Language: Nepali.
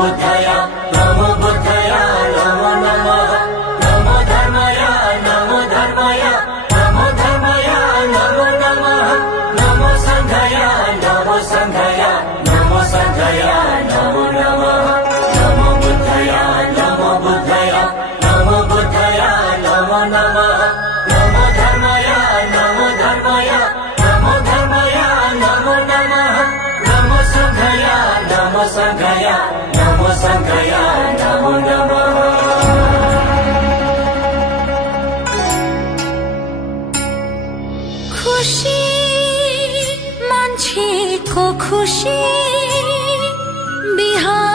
बुद्धाय नमो बुद्धाय नमो नमः नमो धर्माय नमो धर्माय नमो धर्माय नमो नमः नमो संघाय नमो संघाय नमो संघाय नमो नमः नमो बुद्धाय नमो बुद्धाय नमो बुद्धाय नमो नमः नमो धर्माय नमो धर्माय नमो धर्माय नमो नमः नमो संघाय नमो संघाय नमो संघाय नमो नमः। खुशी मान्छेको खुशी बिहान